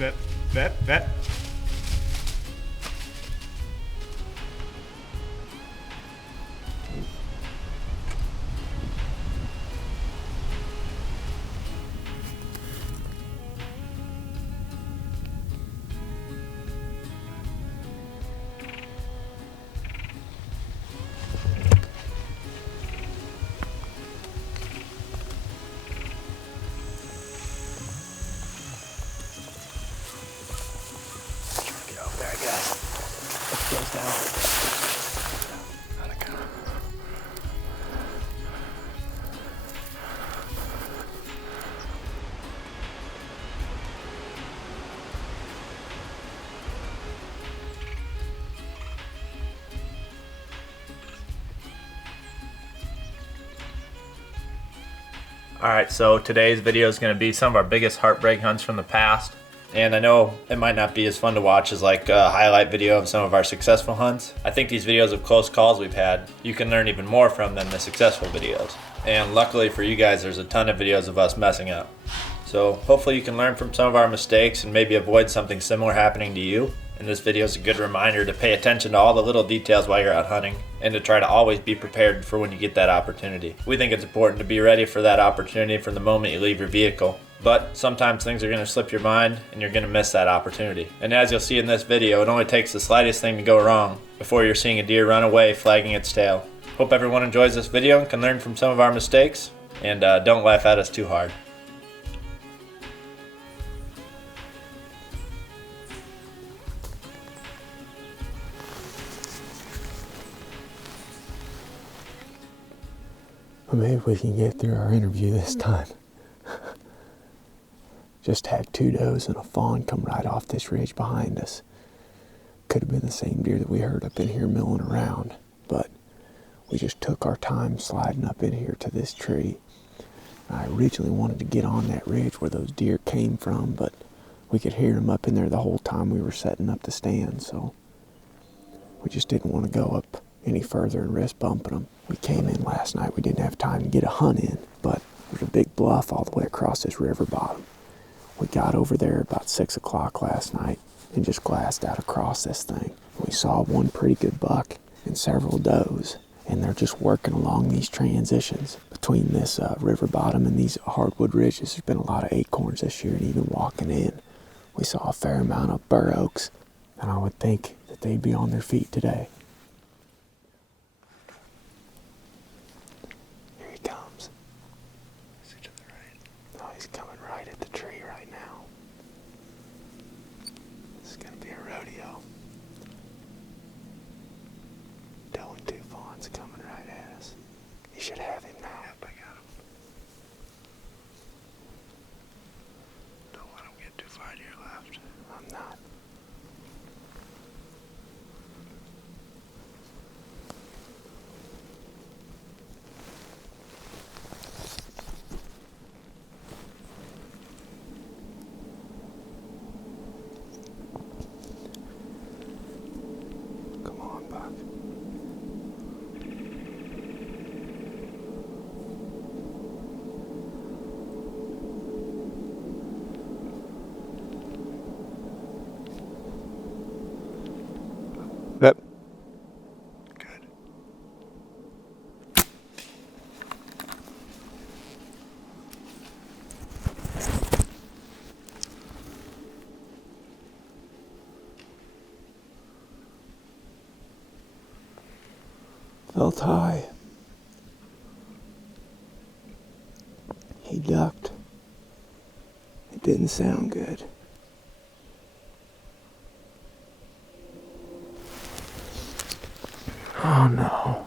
Vet. Alright, so today's video is going to be some of our biggest heartbreak hunts from the past. And I know it might not be as fun to watch as like a highlight video of some of our successful hunts. I think these videos of close calls we've had, you can learn even more from than the successful videos. And luckily for you guys, there's a ton of videos of us messing up. So hopefully you can learn from some of our mistakes and maybe avoid something similar happening to you. And this video is a good reminder to pay attention to all the little details while you're out hunting and to try to always be prepared for when you get that opportunity. We think it's important to be ready for that opportunity from the moment you leave your vehicle. But sometimes things are going to slip your mind and you're going to miss that opportunity. And as you'll see in this video, it only takes the slightest thing to go wrong before you're seeing a deer run away flagging its tail. Hope everyone enjoys this video and can learn from some of our mistakes. And don't laugh at us too hard. Well, maybe we can get through our interview this time. Just had 2 does and a fawn come right off this ridge behind us. Could have been the same deer that we heard up in here milling around, but we just took our time sliding up in here to this tree. I originally wanted to get on that ridge where those deer came from, but we could hear them up in there the whole time we were setting up the stand, so we just didn't want to go up any further and risk bumping them. We came in last night, we didn't have time to get a hunt in, but there's a big bluff all the way across this river bottom. We got over there about 6 o'clock last night and just glassed out across this thing. We saw one pretty good buck and several does, and they're just working along these transitions between this river bottom and these hardwood ridges. There's been a lot of acorns this year, and even walking in, we saw a fair amount of bur oaks, and I would think that they'd be on their feet today. Yep. Good. Felt high. He ducked. It didn't sound good. Oh no.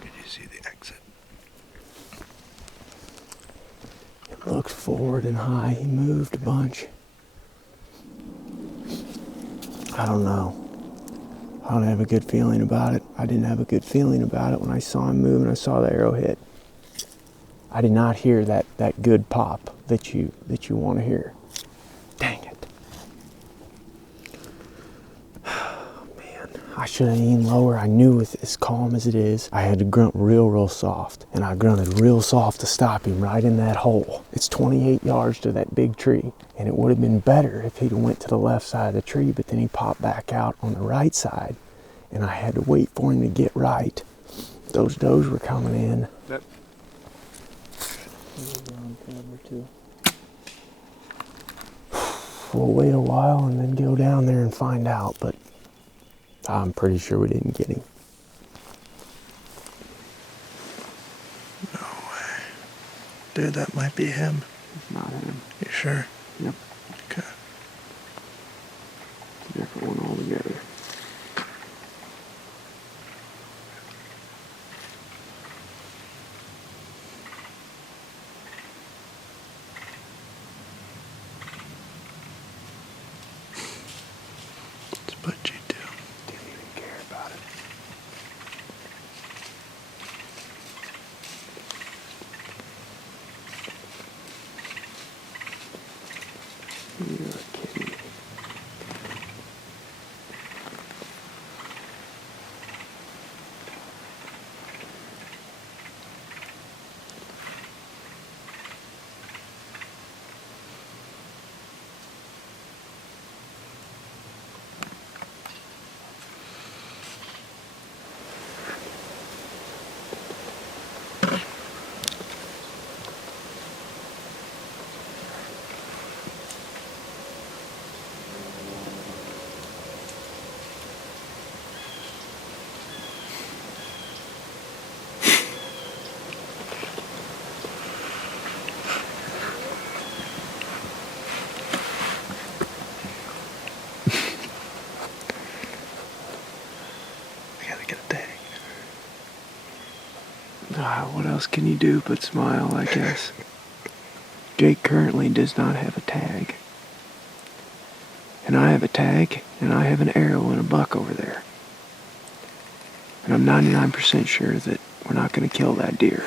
Did you see the exit? It looked forward and high. He moved a bunch. I don't know. I don't have a good feeling about it. I didn't have a good feeling about it when I saw him move and I saw the arrow hit. I did not hear that good pop that you want to hear. Dang it. Man, I should have aimed lower. I knew with as calm as it is, I had to grunt real soft. And I grunted real soft to stop him right in that hole. It's 28 yards to that big tree. And it would have been better if he'd went to the left side of the tree, but then he popped back out on the right side. And I had to wait for him to get right. Those does were coming in. We'll wait a while and then go down there and find out, but I'm pretty sure we didn't get him. No way. Dude, that might be him. It's not him. You sure? Yep. Okay. Different one altogether. It's budgie too. Didn't even care about it. You're kidding me. I gotta get a tag. What else can you do but smile, I guess? Jake currently does not have a tag. And I have a tag, and I have an arrow and a buck over there. And I'm 99% sure that we're not going to kill that deer.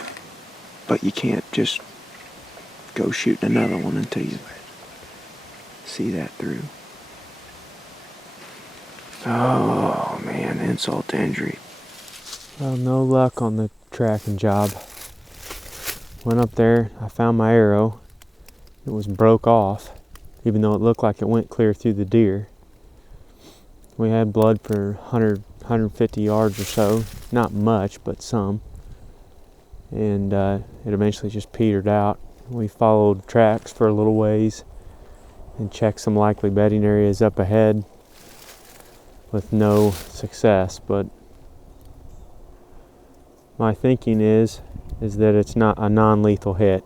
But you can't just go shooting another one until you see that through. Oh, man, insult to injury. Well, no luck on the tracking job. Went up there, I found my arrow. It was broke off, even though it looked like it went clear through the deer. We had blood for 150 yards or so. Not much, but some. And it eventually just petered out. We followed tracks for a little ways and checked some likely bedding areas up ahead with no success, but my thinking is that it's not a non-lethal hit.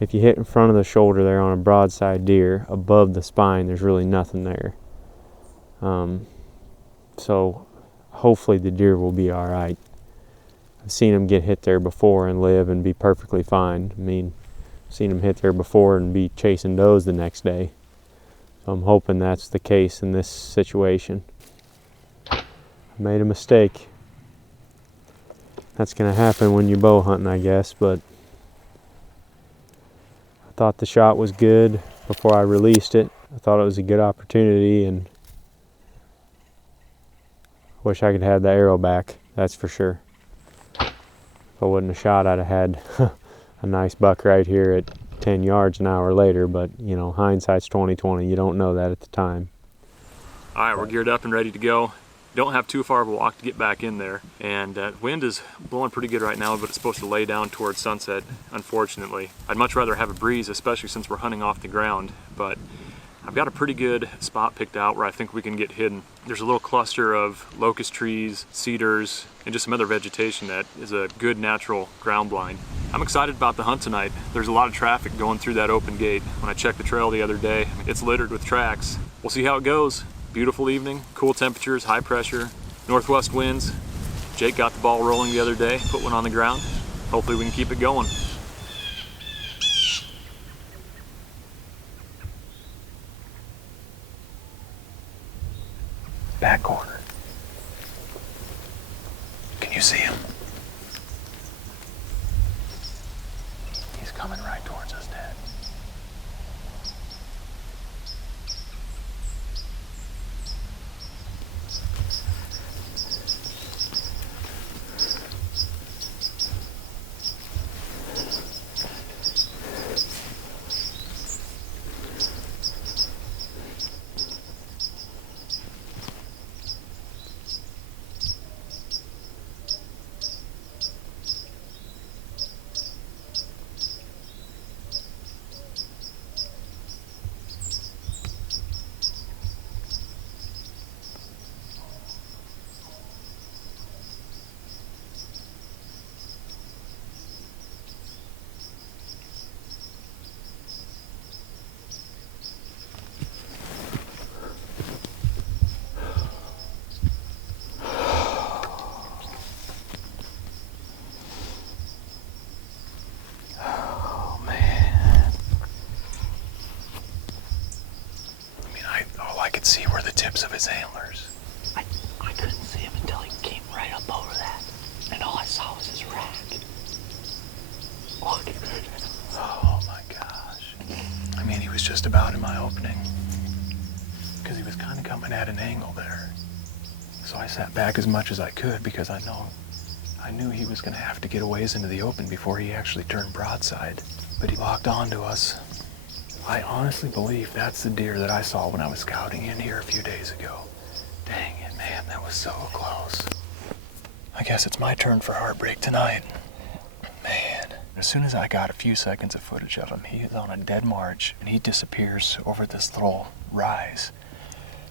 If you hit in front of the shoulder there on a broadside deer, above the spine, there's really nothing there. So hopefully the deer will be all right. I've seen them get hit there before and live and be perfectly fine. I mean, I've seen them hit there before and be chasing does the next day. So I'm hoping that's the case in this situation. I made a mistake. That's going to happen when you're bow hunting, I guess, but I thought the shot was good before I released it. I thought it was a good opportunity, and wish I could have the arrow back, that's for sure. If I wouldn't have shot, I'd have had a nice buck right here at 10 yards an hour later, but you know, hindsight's 20/20. You don't know that at the time. All right, we're geared up and ready to go. Don't have too far of a walk to get back in there, and wind is blowing pretty good right now, but it's supposed to lay down towards sunset, unfortunately. I'd much rather have a breeze, especially since we're hunting off the ground, but I've got a pretty good spot picked out where I think we can get hidden. There's a little cluster of locust trees, cedars, and just some other vegetation that is a good natural ground blind. I'm excited about the hunt tonight. There's a lot of traffic going through that open gate. When I checked the trail the other day, it's littered with tracks. We'll see how it goes. Beautiful evening, cool temperatures, high pressure, northwest winds. Jake got the ball rolling the other day, put one on the ground. Hopefully we can keep it going. Back corner. Can you see him? He's coming right towards us, Dad. could see were the tips of his antlers. I couldn't see him until he came right up over that. And all I saw was his rack. Look. Oh my gosh. I mean, he was just about in my opening. Because he was kind of coming at an angle there. So I sat back as much as I could because I knew he was going to have to get a ways into the open before he actually turned broadside. But he locked onto us. I honestly believe that's the deer that I saw when I was scouting in here a few days ago. Dang it, man, that was so close. I guess it's my turn for Heartbreak tonight. Man, as soon as I got a few seconds of footage of him, he is on a dead march and he disappears over this little rise.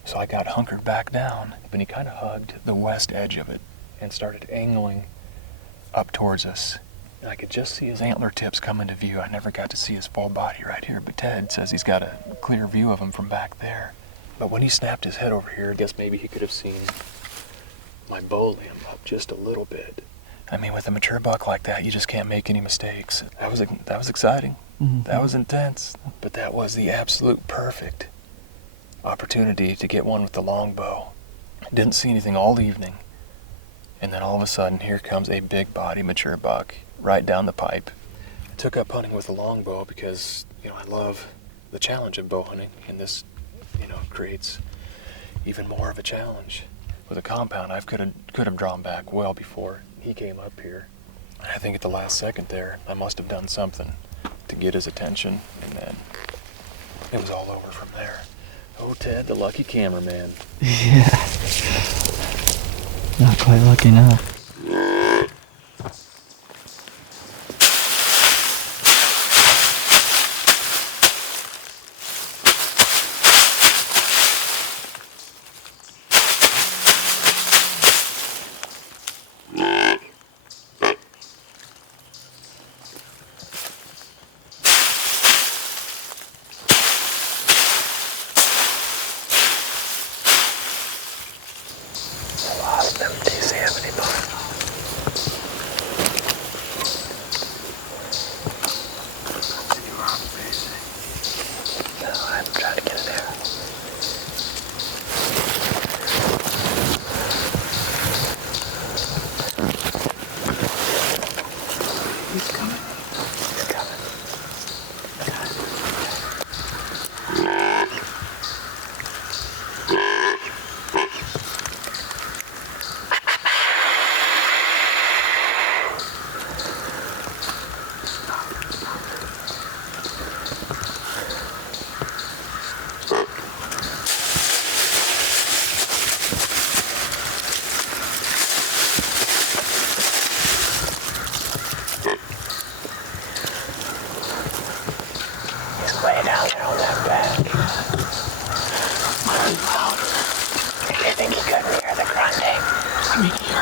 So I got hunkered back down, but he kind of hugged the west edge of it and started angling up towards us. And I could just see his antler tips come into view. I never got to see his full body right here, but Ted says he's got a clear view of him from back there. But when he snapped his head over here, I guess maybe he could have seen my bow limb up just a little bit. I mean, with a mature buck like that, you just can't make any mistakes. That was exciting. Mm-hmm. That was intense. But that was the absolute perfect opportunity to get one with the longbow. Didn't see anything all evening. And then all of a sudden, here comes a big body mature buck right down the pipe. I took up hunting with a longbow because, I love the challenge of bow hunting. And this, creates even more of a challenge. With a compound, I could have drawn back well before he came up here. And I think at the last second there, I must have done something to get his attention. And then it was all over from there. Oh, Ted, the lucky cameraman. Yeah. Not quite lucky now.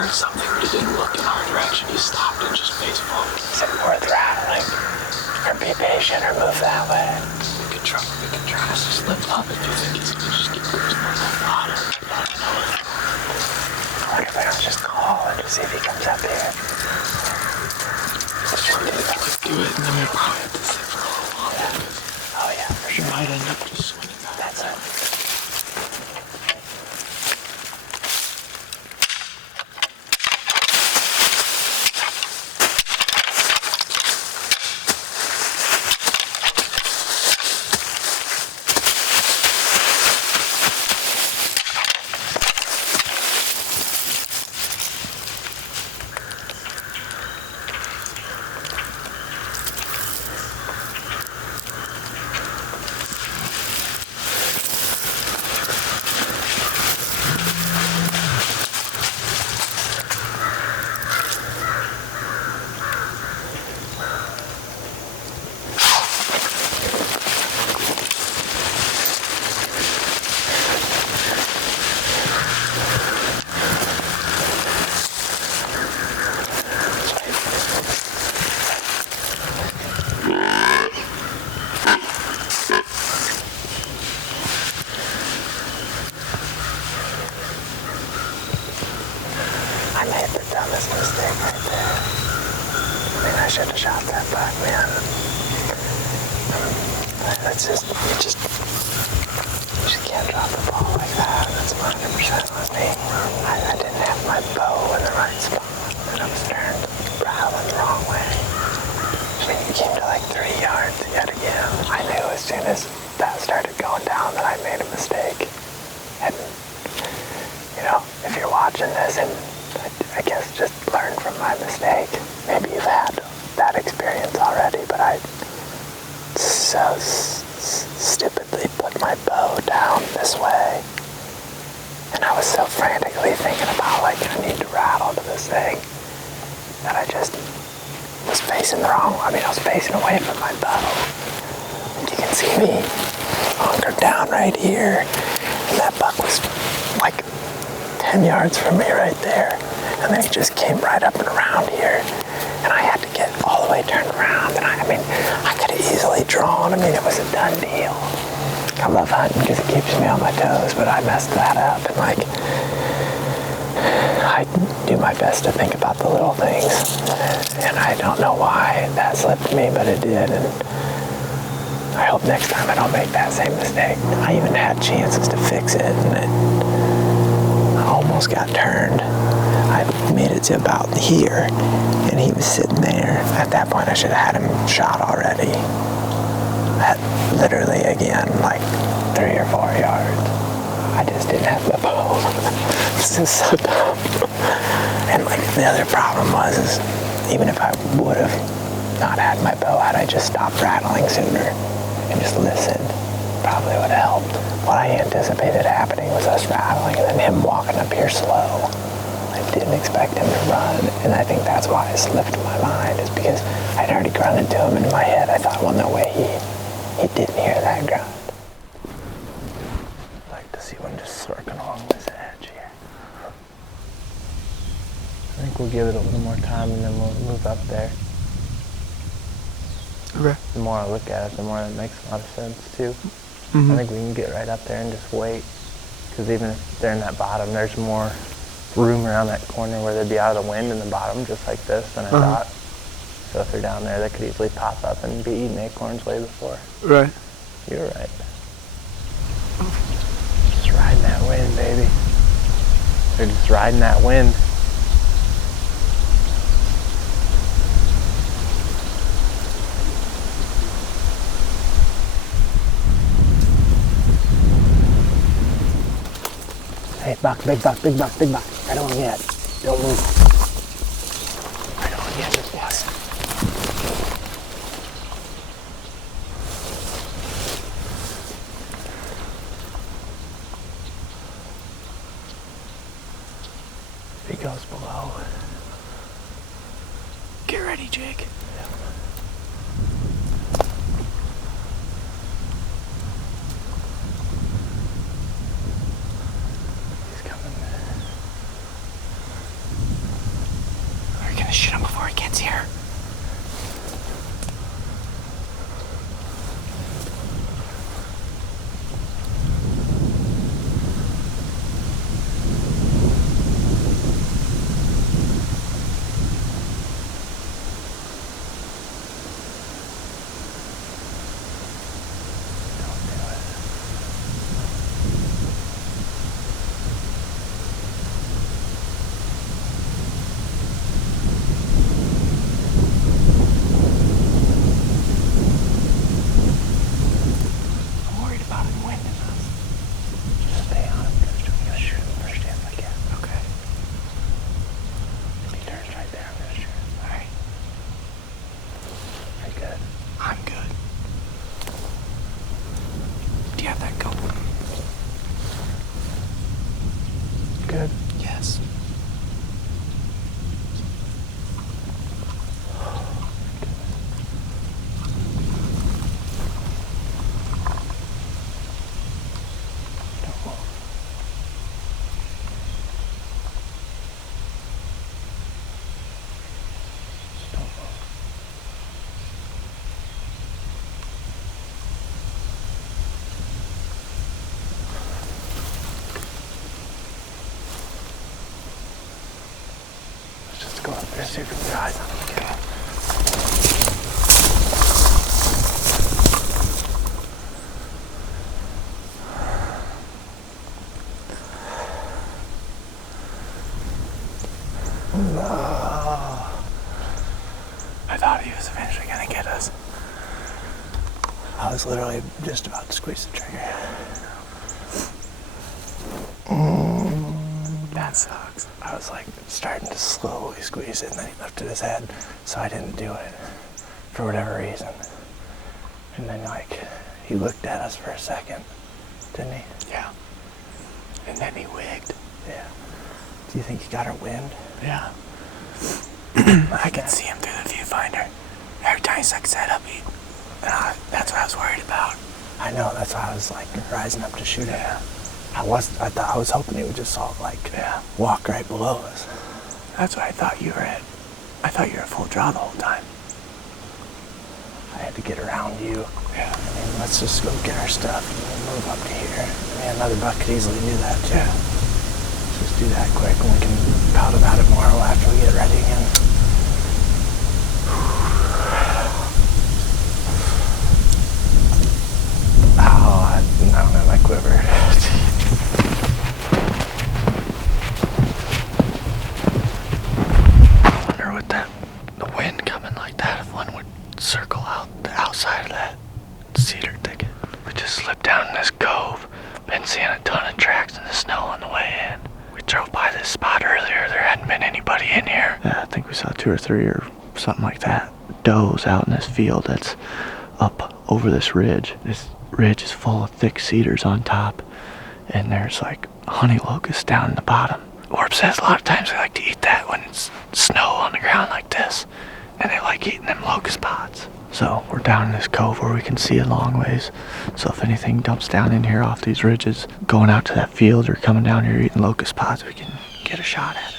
Something, but he didn't look in our direction. He stopped and just face forward. Is it worth rattling? Or be patient or move that way? We could try to slip up if you think he's gonna just keep moving more water. I don't know. What if I don't just call and just see if he comes up here? Let's do it, and then we probably have to sit for a little longer. Yeah. Oh yeah, for sure. You might end up just swinging back. That's it. should have shot that buck, man. You just can't drop the ball like watching this and I guess just learn from my mistake. Maybe you've had that experience already, but I so stupidly put my bow down this way. And I was so frantically thinking about, like, I need to rattle to this thing that I just was facing the wrong, I was facing away from my bow. And you can see me anchored down right here. And that buck was like 10 yards from me right there. And then he just came right up and around here. And I had to get all the way turned around. And I could have easily drawn. It was a done deal. I love hunting because it keeps me on my toes, but I messed that up. And I do my best to think about the little things. And I don't know why that slipped me, but it did. And I hope next time I don't make that same mistake. I even had chances to fix it, and I almost got turned. I made it to about here, and he was sitting there. At that point, I should have had him shot already. At literally, again, like 3 or 4 yards. I just didn't have the bow. This is so dumb. And the other problem was, even if I would have not had my bow, had I just stopped rattling sooner and just listened, probably would have helped. What I anticipated happening was us rattling and then him walking up here slow. I didn't expect him to run, and I think that's why it slipped in my mind, is because I'd already grunted to him in my head. I thought, well, no way, he didn't hear that grunt. I'd like to see one just circling along this edge here. I think we'll give it a little more time and then we'll move up there. Okay. The more I look at it, the more that makes a lot of sense too. Mm-hmm. I think we can get right up there and just wait. Because even if they're in that bottom, there's more room around that corner where they'd be out of the wind in the bottom, just like this, than I thought. So if they're down there, they could easily pop up and be eating acorns way before. Right. You're right. Just riding that wind, baby. They're just riding that wind. Hey, buck, big buck, big buck, big buck. Right on yet. Don't move. Right on yet, just yes. He goes below. Get ready, Jake. Shoot him before he gets here. Good. Yes. Go up there, see if we can get eyes on him again. No. I thought he was eventually going to get us. I was literally just about to squeeze the trigger. That That sucks. I was like starting to slowly squeeze it, and then he lifted his head, so I didn't do it for whatever reason. And then like he looked at us for a second, didn't he? Yeah. And then he wigged. Yeah. Do you think he got our wind? Yeah. I could see him through the viewfinder. Every time he stuck his head up, that's what I was worried about. I know, that's why I was like rising up to shoot at him. I was hoping he would just walk right below us. That's what I thought you were at. I thought you were at full draw the whole time. I had to get around you. Yeah. I mean, let's just go get our stuff and we'll move up to here. I mean, another buck could easily do that too. Yeah. Let's just do that quick and we can pout about it more after we get ready again. Oh, I don't have my quiver. I wonder what the wind coming like that, if one would circle out the outside of that cedar thicket. We just slipped down in this cove. Been seeing a ton of tracks in the snow on the way in. We drove by this spot earlier. There hadn't been anybody in here. Yeah, I think we saw 2 or 3 or something like that. Does out in this field that's up over this ridge. This ridge is full of thick cedars on top, and there's like honey locusts down in the bottom. Orb says a lot of times they like to eat that when it's snow on the ground like this, and they like eating them locust pods. So we're down in this cove where we can see a long ways. So if anything dumps down in here off these ridges, going out to that field or coming down here eating locust pods, we can get a shot at it.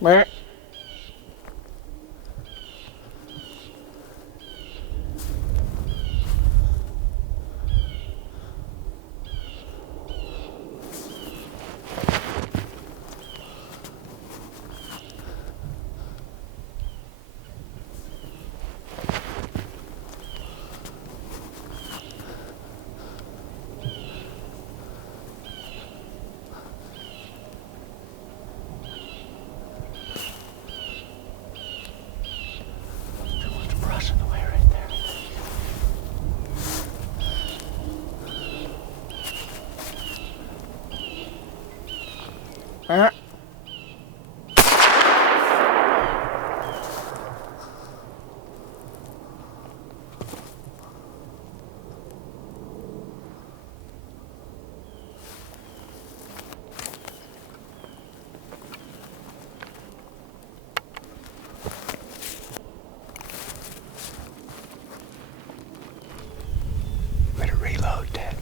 Where? Way to reload, Ted.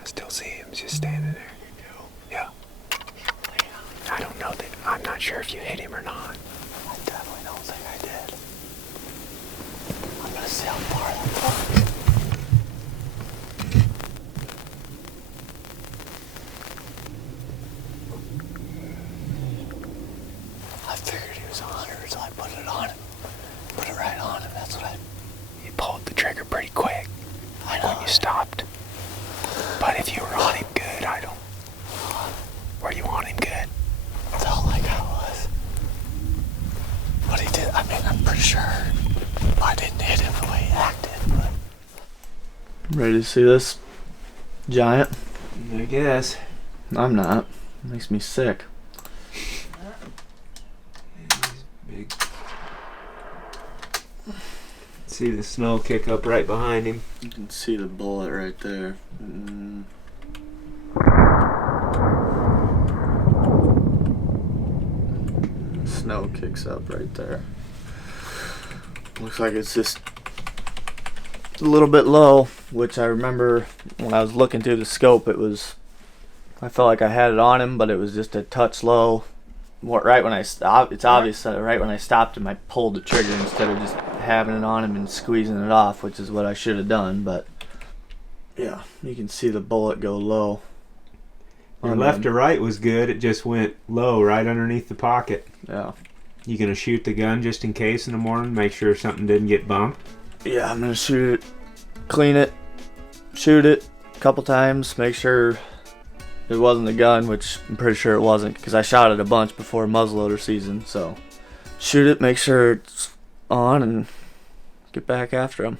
I still see him just standing there. Yeah. I don't know that. I'm not sure if you hit him or not. I definitely don't think I did. I'm gonna see how far that goes. I figured he was a hunter, so I put it on him. Put it right on him. That's what I. You pulled the trigger pretty quick I know. when you stopped. But if you were on him good, I don't. Were you on him good? Felt like I was. But he did. I mean, I'm pretty sure I didn't hit him the way he acted. But Ready to see this giant? I guess. I'm not. It makes me sick. Big. See the snow kick up right behind him. You can see the bullet right there. Snow kicks up right there. Looks like it's just a little bit low, which I remember when I was looking through the scope, I felt like I had it on him, but it was just a touch low. Right when I stopped, it's obvious that right when I stopped him, I pulled the trigger instead of just having it on him and squeezing it off, which is what I should have done. But yeah, you can see the bullet go low. Your left to right was good. It just went low right underneath the pocket. Yeah. You gonna shoot the gun just in case in the morning? Make sure something didn't get bumped? Yeah, I'm gonna shoot it, clean it, shoot it a couple times, make sure it wasn't the gun, which I'm pretty sure it wasn't because I shot it a bunch before muzzleloader season. So shoot it, make sure it's on, and get back after him.